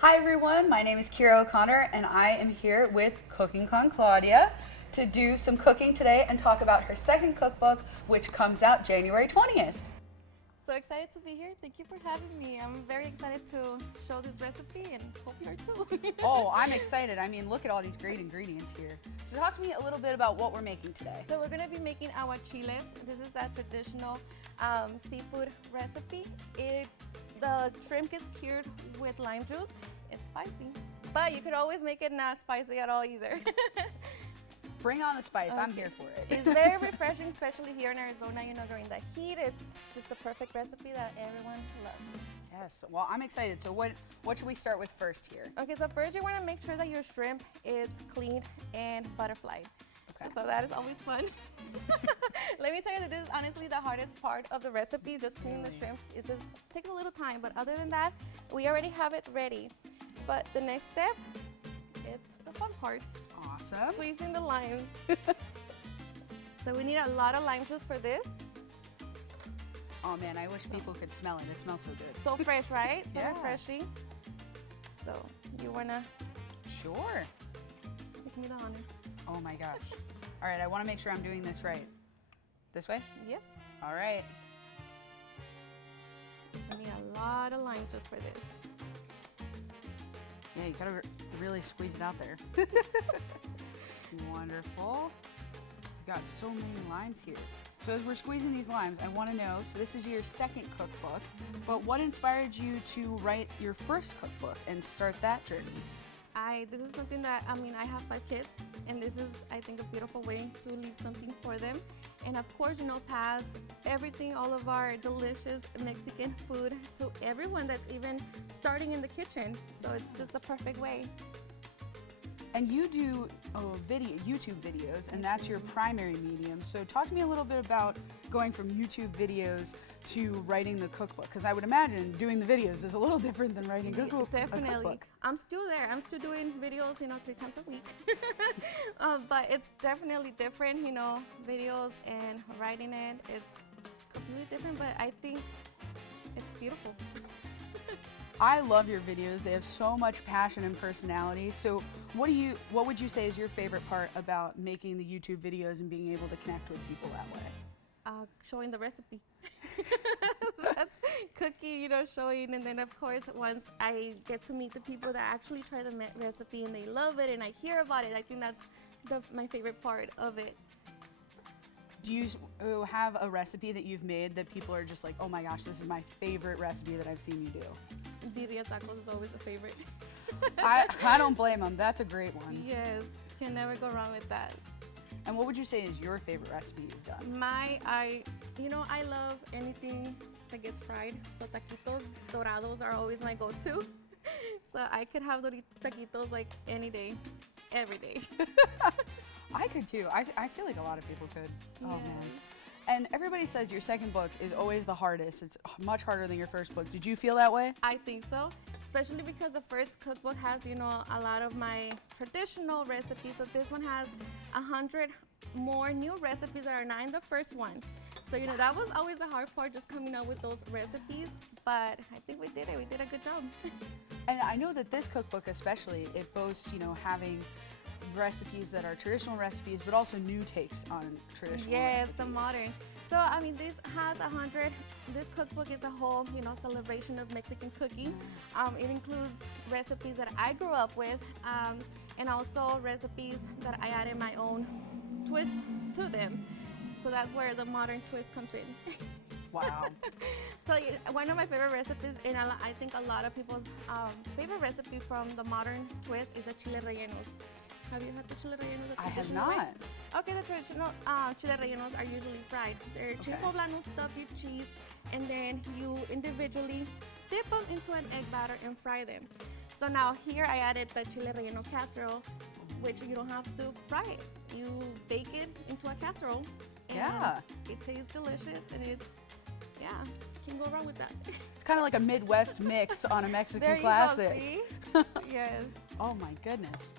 Hi everyone, my name is Kira O'Connor and I am here with Cooking Con Claudia to do some cooking today and talk about her second cookbook, which comes out January 20th. So excited to be here. Thank you for having me. I'm very excited to show this recipe and hope you are too. Oh, I'm excited. I mean, look at all these great ingredients here. So talk to me a little bit about what we're making today. So we're going to be making aguachiles. This is a traditional seafood recipe. The shrimp is cured with lime juice. It's spicy, but you could always make it not spicy at all either. Bring on the spice. Okay. I'm here for it. It's very refreshing, especially here in Arizona, during the heat. It's just the perfect recipe that everyone loves. Yes, well, I'm excited. So what should we start with first here? Okay, so first you want to make sure that your shrimp is cleaned and butterflied. Okay. So that is always fun. Let me tell you that this is honestly the hardest part of the recipe, just cleaning the shrimp. It just takes a little time, but other than that, we already have it ready. But the next step, it's the fun part. Awesome. Squeezing the limes. So we need a lot of lime juice for this. Oh man, I wish people could smell it. It smells so good. So fresh, right? So Yeah. refreshing. So you wanna? Sure. Give me the honor. Oh my gosh. All right, I want to make sure I'm doing this right. This way? Yes. All right. We need a lot of lime juice for this. Yeah, you gotta really squeeze it out there. Wonderful. We've got so many limes here. So as we're squeezing these limes, I want to know, so this is your second cookbook, but what inspired you to write your first cookbook and start that journey? This is something that, I have 5 kids, and this is, I think, a beautiful way to leave something for them. And of course, pass everything, all of our delicious Mexican food to everyone that's even starting in the kitchen. So it's just a perfect way. And you do YouTube videos, and that's your primary medium. So talk to me a little bit about going from YouTube videos to writing the cookbook, because I would imagine doing the videos is a little different than writing a cookbook. Definitely. I'm still there. I'm still doing videos, 3 times a week. But it's definitely different, videos and writing it. It's completely different, but I think it's beautiful. I love your videos. They have so much passion and personality. So what would you say is your favorite part about making the YouTube videos and being able to connect with people that way? Showing the recipe. That's cooking, showing, and then of course once I get to meet the people that actually try the recipe and they love it and I hear about it, I think that's my favorite part of it. Do you have a recipe that you've made that people are just like, oh my gosh, this is my favorite recipe that I've seen you do? Birria tacos is always a favorite. I don't blame them. That's a great one. Yes, can never go wrong with that. And what would you say is your favorite recipe you've done? I love anything that gets fried. So taquitos dorados are always my go-to. So I could have taquitos like any day, every day. I could too. I feel like a lot of people could. Yes. Oh man. And everybody says your second book is always the hardest. It's much harder than your first book. Did you feel that way? I think so, especially because the first cookbook has, a lot of my traditional recipes. So this one has 100 more new recipes that are not in the first one. So, that was always the hard part, just coming up with those recipes. But I think we did it. We did a good job. And I know that this cookbook especially, it boasts, having recipes that are traditional recipes, but also new takes on traditional recipes. Yes, the modern. So, this has 100, this cookbook is a whole, celebration of Mexican cooking. It includes recipes that I grew up with, and also recipes that I added my own twist to them. So that's where the modern twist comes in. Wow. So one of my favorite recipes, and I think a lot of people's favorite recipe from the modern twist is the chile rellenos. Have you had the chile rellenos? I have not. Okay, the traditional chile rellenos are usually fried. They're chile poblano stuffed with cheese, and then you individually dip them into an egg batter and fry them. So now here I added the chile relleno casserole, which you don't have to fry it. You bake it into a casserole, and it tastes delicious, and can't go wrong with that. It's kind of like a Midwest mix on a Mexican there you classic. Go, see? Yes. Oh my goodness.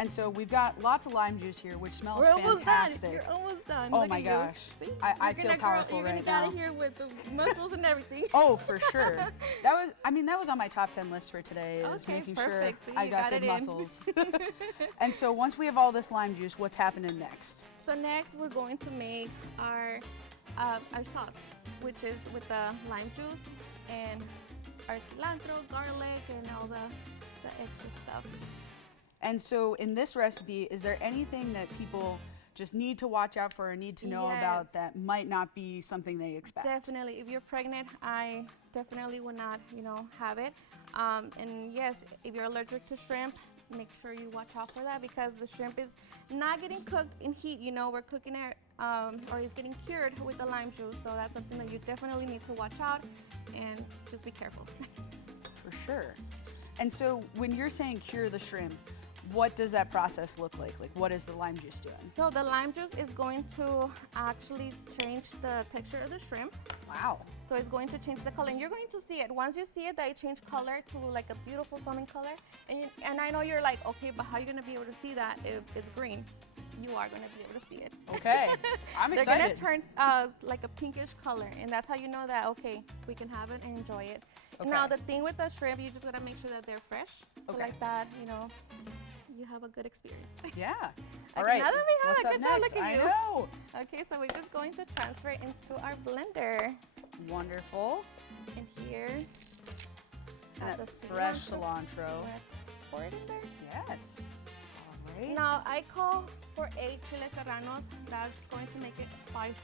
And so we've got lots of lime juice here, which smells We're almost fantastic. done. You're almost done. Oh Look my at gosh. you. See? I feel powerful right now. You're gonna get out of here with the muscles and everything. Oh, for sure. That was on my top 10 list for today, is Okay, making perfect. sure See, I you got got big it in. muscles. And so once we have all this lime juice, what's happening next? So next we're going to make our sauce, which is with the lime juice and our cilantro, garlic, and all the extra stuff. And so in this recipe, is there anything that people just need to watch out for or need to know about that might not be something they expect? Definitely. If you're pregnant, I definitely would not, have it. And yes, if you're allergic to shrimp, make sure you watch out for that because the shrimp is not getting cooked in heat. We're cooking it, or it's getting cured with the lime juice. So that's something that you definitely need to watch out and just be careful. For sure. And so when you're saying cure the shrimp, what does that process look like? Like, what is the lime juice doing? So the lime juice is going to actually change the texture of the shrimp. Wow. So it's going to change the color, and you're going to see it. Once you see it, that it changed color to like a beautiful salmon color. And I know you're like, okay, but how are you going to be able to see that if it's green? You are going to be able to see it. Okay, I'm excited. They're going to turn like a pinkish color, and that's how you know that, okay, we can have it and enjoy it. Okay. Now, the thing with the shrimp, you just got to make sure that they're fresh. So Okay. like that, you have a good experience. Yeah. All Okay, right. now that we have What's it, up good job, next? look at I you. know. Okay, so we're just going to transfer it into our blender. Wonderful. And here, And add that the fresh cilantro. cilantro. Pour it in there. Yes. All right. Now, I call for 8 chile serranos. That's going to make it spicy.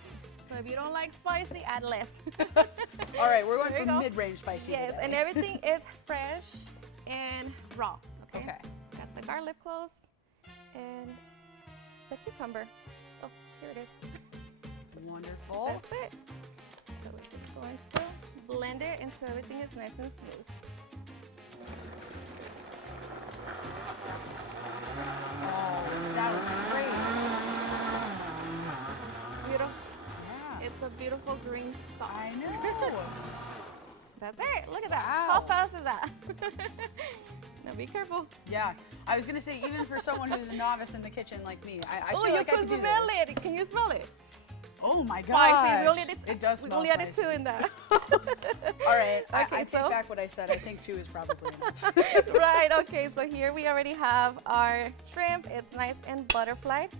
So if you don't like spicy, add less. All right, we're going There you for go. mid-range spicy Yes, today. and everything is fresh and raw. Okay. Got the garlic cloves and the cucumber. Oh, here it is. Wonderful. That's it. So we're just going to blend it until everything is nice and smooth. Oh, that was great. Beautiful. Yeah. It's a beautiful green sauce. I know. That's it. Look at that. Wow. How fast is that? Now be careful. Yeah. I was going to say, even for someone who's a novice in the kitchen like me, I Oh, feel you like I can could do smell this. it. Can you smell it? Oh my Spicy. gosh. We only added, It does we smell only added 2 spicy. in that. All right. I Okay, take so- back what I said. I think 2 is probably enough. Right, okay, so here we already have our shrimp. It's nice and butterflied.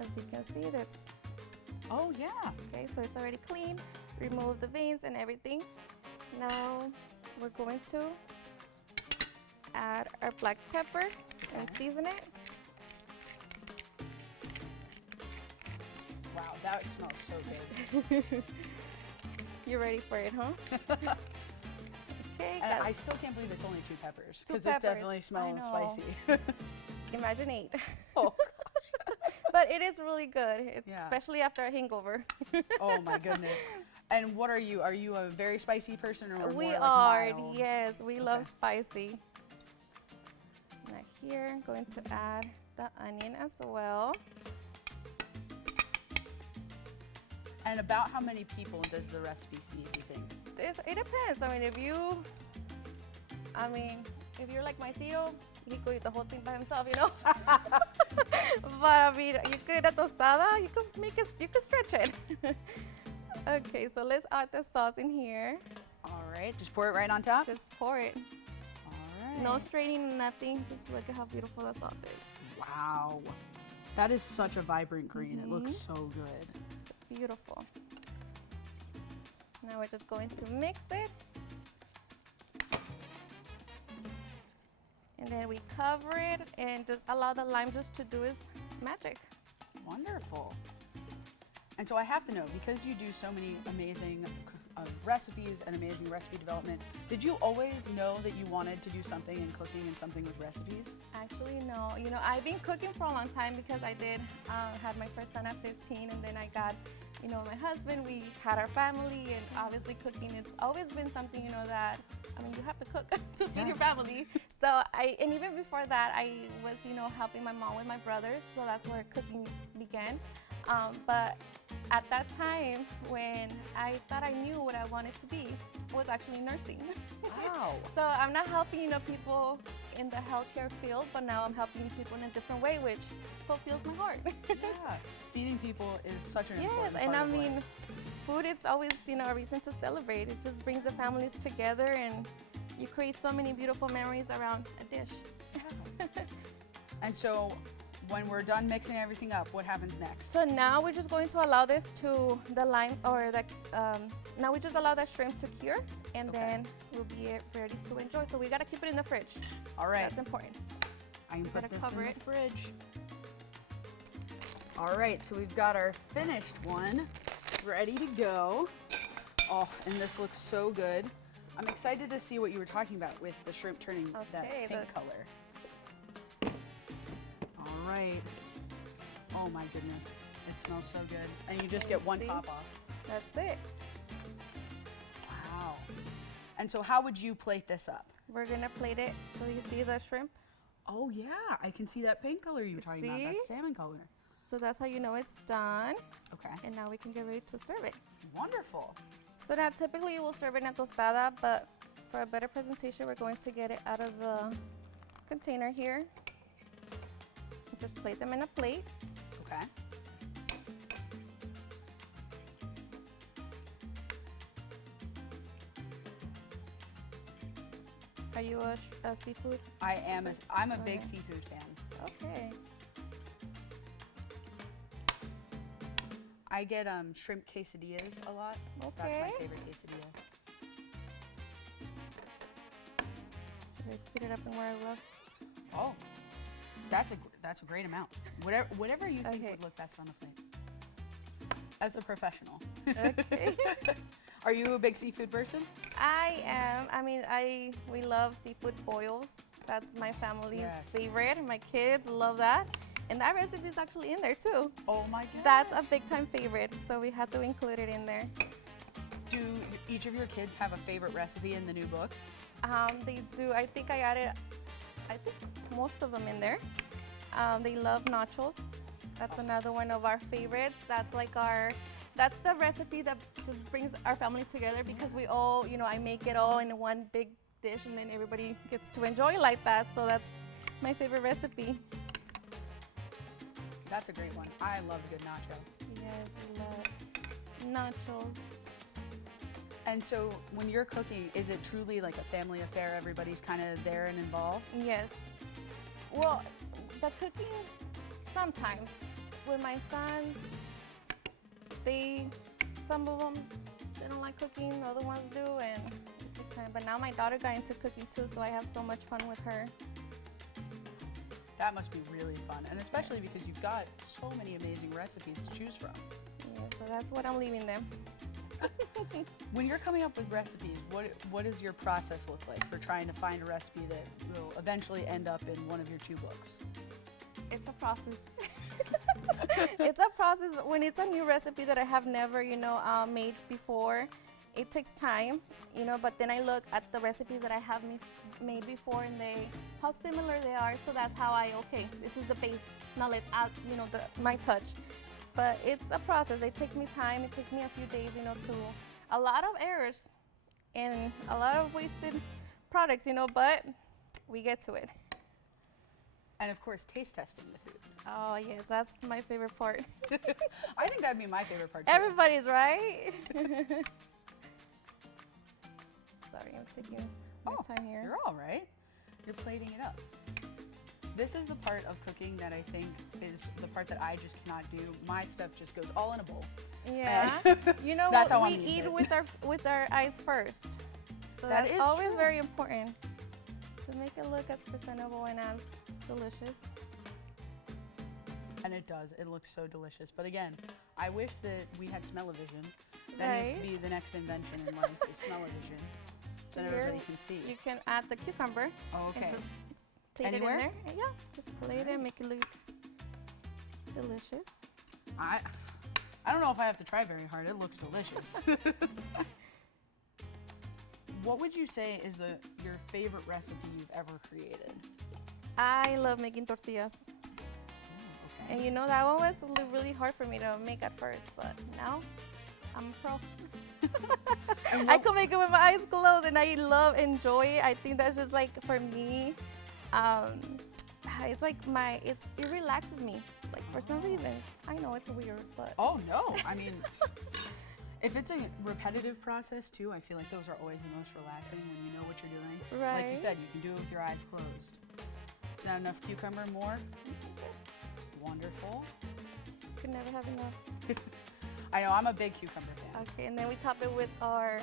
As you can see, that's Oh, yeah. okay, so it's already clean. Remove the veins and everything. Now we're going to add our black pepper and season it. Wow, that smells so good. You're ready for it, huh? Okay, And got I it. still can't believe it's only 2 peppers, 2 because it peppers. definitely I smells know. spicy. Imagine 8. Oh, But it is really good, Yeah. especially after a hangover. oh my goodness. And what are you? Are you a very spicy person or We more like are, mild? yes, we Okay. love spicy. Now here, I'm going to add the onion as well. And about how many people does the recipe feed, you think? It depends. I mean, if you're like my tío, he could eat the whole thing by himself, But I mean, you could a tostada, you could stretch it. Okay, so let's add the sauce in here. All right, just pour it right on top? Just pour it. All right. No straining, nothing. Just look at how beautiful the sauce is. Wow. That is such a vibrant green. It looks Mhm. so good. Beautiful. Now we're just going to mix it. And then we cover it and just allow the lime juice to do its magic. Wonderful. And so I have to know, because you do so many amazing recipes and amazing recipe development, did you always know that you wanted to do something in cooking and something with recipes? Actually, no. I've been cooking for a long time because I did have my first son at 15, and then I got, my husband. We had our family, and obviously cooking, it's always been something, that, you have to cook to feed your family. So and even before that, I was, helping my mom with my brothers, so that's where cooking began. But at that time, when I thought I knew what I wanted to be, was actually nursing. Wow. So I'm not helping, people in the healthcare field, but now I'm helping people in a different way, which fulfills my heart. Yeah, feeding people is such an important Yes, and part I of mean, life. food, it's always, you know, a reason to celebrate. It just brings the families together, and you create so many beautiful memories around a dish. And so when we're done mixing everything up, what happens next? So now we're just going to allow this to the lime, or the, now we just allow that shrimp to cure, and Okay. then we'll be ready to enjoy. So we gotta keep it in the fridge. All right, That's important. I can put gotta this cover in it. the fridge. All right, so we've got our finished one ready to go. Oh, and this looks so good. I'm excited to see what you were talking about with the shrimp turning that Okay, pink color. All right. Oh my goodness, it smells so good. And you just Can get you one see? pop off. That's it. Wow. And so how would you plate this up? We're gonna plate it so you see the shrimp. Oh yeah, I can see that pink color you were talking about, that See? salmon color. So that's how you know it's done. Okay, And now we can get ready to serve it. wonderful. So now typically you will serve it in a tostada, but for a better presentation, we're going to get it out of the container here. Just place them in a plate. Okay. Are you a seafood? I'm a big Okay. seafood fan. Okay. I get shrimp quesadillas a lot. That's Okay. my favorite quesadilla. Let's speed it up and where I love. Oh, that's a great amount. Whatever you think Okay. would look best on a plate. As the professional. Okay. Are you a big seafood person? I am. I mean, we love seafood boils. That's my family's Yes. favorite. My kids love that. And that recipe is actually in there too. Oh my god. That's a big time favorite, so we had to include it in there. Do each of your kids have a favorite recipe in the new book? They do. I think I added, most of them in there. They love nachos. That's another one of our favorites. That's the recipe that just brings our family together, because we all, you know, I make it all in one big dish, and then everybody gets to enjoy it like that. So that's my favorite recipe. That's a great one. I love a good nacho. Yes, I love nachos. And so when you're cooking, is it truly like a family affair? Everybody's kind of there and involved? Yes. Well, the cooking, sometimes. With my sons, some of them, they don't like cooking, other ones do, and but now my daughter got into cooking too, so I have so much fun with her. That must be really fun, and especially because you've got so many amazing recipes to choose from. Yeah, so that's what I'm leaving them. When you're coming up with recipes, what does your process look like for trying to find a recipe that will eventually end up in one of your 2 books? It's a process. It's a process. When it's a new recipe that I have never, made before, it takes time, but then I look at the recipes that I have made before, and how similar they are. So that's how okay, this is the base. Now let's add, my touch. But it's a process. It takes me time. It takes me a few days, to a lot of errors and a lot of wasted products, but we get to it. And of course, taste testing the food. Oh yes, that's my favorite part. I think that'd be my favorite part too. Everybody's right. Sorry, I'm taking my time here. You're all right. You're plating it up. This is the part of cooking that I think is the part that I just cannot do. My stuff just goes all in a bowl. Yeah. That's how we I'm eat it. with our eyes first. So That that's is always true. very important to make it look as presentable and as delicious. And it does. It looks so delicious. But again, I wish that we had smell-o-vision. That needs to be the next invention in life, is smell-o-vision. So Here, everybody can see. You can add the cucumber. Oh, okay. And just plate Anywhere? it in there. And yeah, just plate it, make it look delicious. I don't know if I have to try very hard. It looks delicious. What would you say is your favorite recipe you've ever created? I love making tortillas. Oh, And that one was really hard for me to make at first, but now I'm a pro. I could make it with my eyes closed, and I enjoy it. I think that's just like, for me, It's like it relaxes me. Like for some reason, I know it's weird, but. Oh no, I mean, if it's a repetitive process too, I feel like those are always the most relaxing when you know what you're doing. Right. Like you said, you can do it with your eyes closed. Is that enough cucumber? More? Wonderful. Could never have enough. I know, I'm a big cucumber fan. Okay, and then we top it with our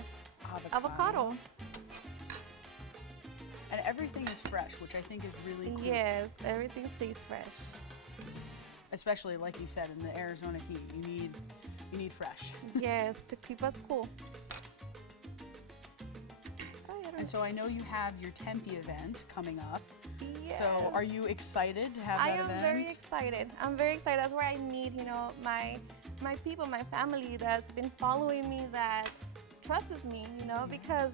avocado. And everything is fresh, which I think is really cool. Yes, everything stays fresh. Especially, like you said, in the Arizona heat, you need fresh. Yes, to keep us cool. And so I know you have your Tempe event coming up. Yes. So are you excited to have that event? I am very excited. I'm very excited. That's where I meet, my people, my family that's been following me, that trusts me, because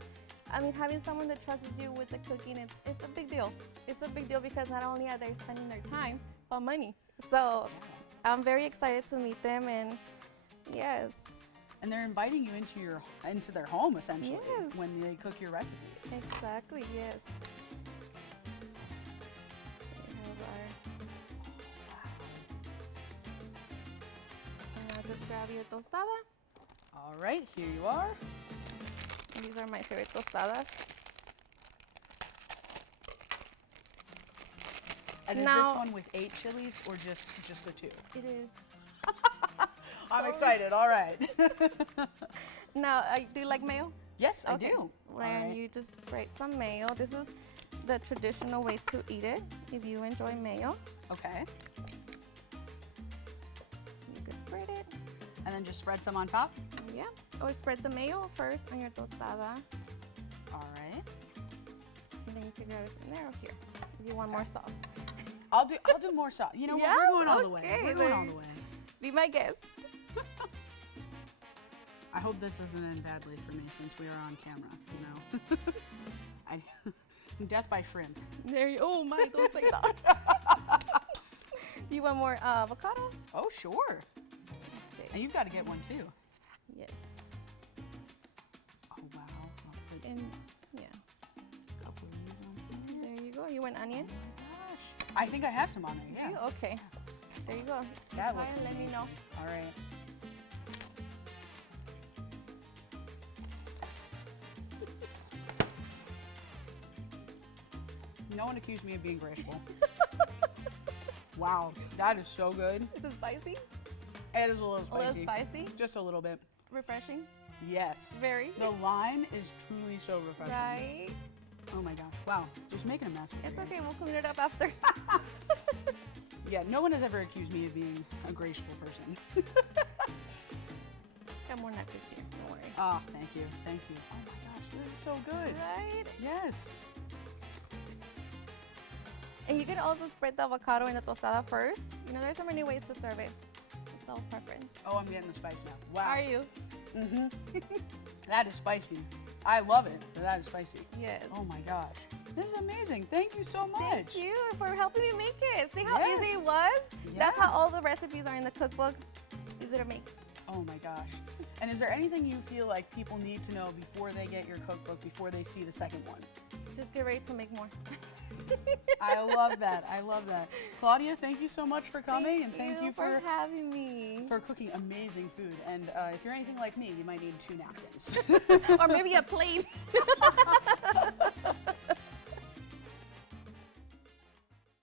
I mean, having someone that trusts you with the cooking, it's a big deal. It's a big deal because not only are they spending their time, but money. So I'm very excited to meet them, and yes. And they're inviting you into their home essentially when they cook your recipes. Exactly, yes. And I'll just grab your tostada. All right, here you are. These are my favorite tostadas. And is this one with 8 chilies or just the 2? It is. I'm excited. All right. Now, do you like mayo? Yes, I do. Then you just grate some mayo. This is the traditional way to eat it if you enjoy mayo. Okay. You can spread it. And then just spread some on top? Yeah. Or spread the mayo first on your tostada. All right. And then you can grab it from there or here if you want more sauce. I'll do more sauce. You know what? We're going all the way. We're going all the way. Be my guest. I hope this doesn't end badly for me since we are on camera, Death by shrimp. There you oh my, don't say that. Do you want more avocado? Oh, sure. Okay. And you've got to get one too. Yes. Oh, wow. And yeah. A couple of these on here. There you go. You want onion? Oh my gosh. I think I have some on there, yeah. Do you? Okay. There you go. That looks Let me amazing. know. All right. No one accused me of being graceful. Wow, that is so good. Is it spicy? It is a little spicy. A little spicy? Just a little bit. Refreshing? Yes. Very. The lime is truly so refreshing. Right? Oh my gosh. Wow, just making a mess of it. It's okay, we'll clean it up after. Yeah, no one has ever accused me of being a graceful person. Got more nuggets here, don't worry. Ah, thank you, thank you. Oh my gosh, this is so good. Right? Yes. And you can also spread the avocado in the tostada first. There's so many ways to serve it. It's all preference. Oh, I'm getting the spice now. Wow. Are you? Mm-hmm. That is spicy. I love it, but that is spicy. Yes. Oh my gosh. This is amazing. Thank you so much. Thank you for helping me make it. See how Yes. easy it was? Yeah. That's how all the recipes are in the cookbook. Easy to make. Oh my gosh. And is there anything you feel like people need to know before they get your cookbook, before they see the second one? Just get ready to make more. I love that. I love that. Claudia, thank you so much for coming, and thank you for having me. For cooking amazing food. And if you're anything like me, you might need 2 napkins. Or maybe a plate.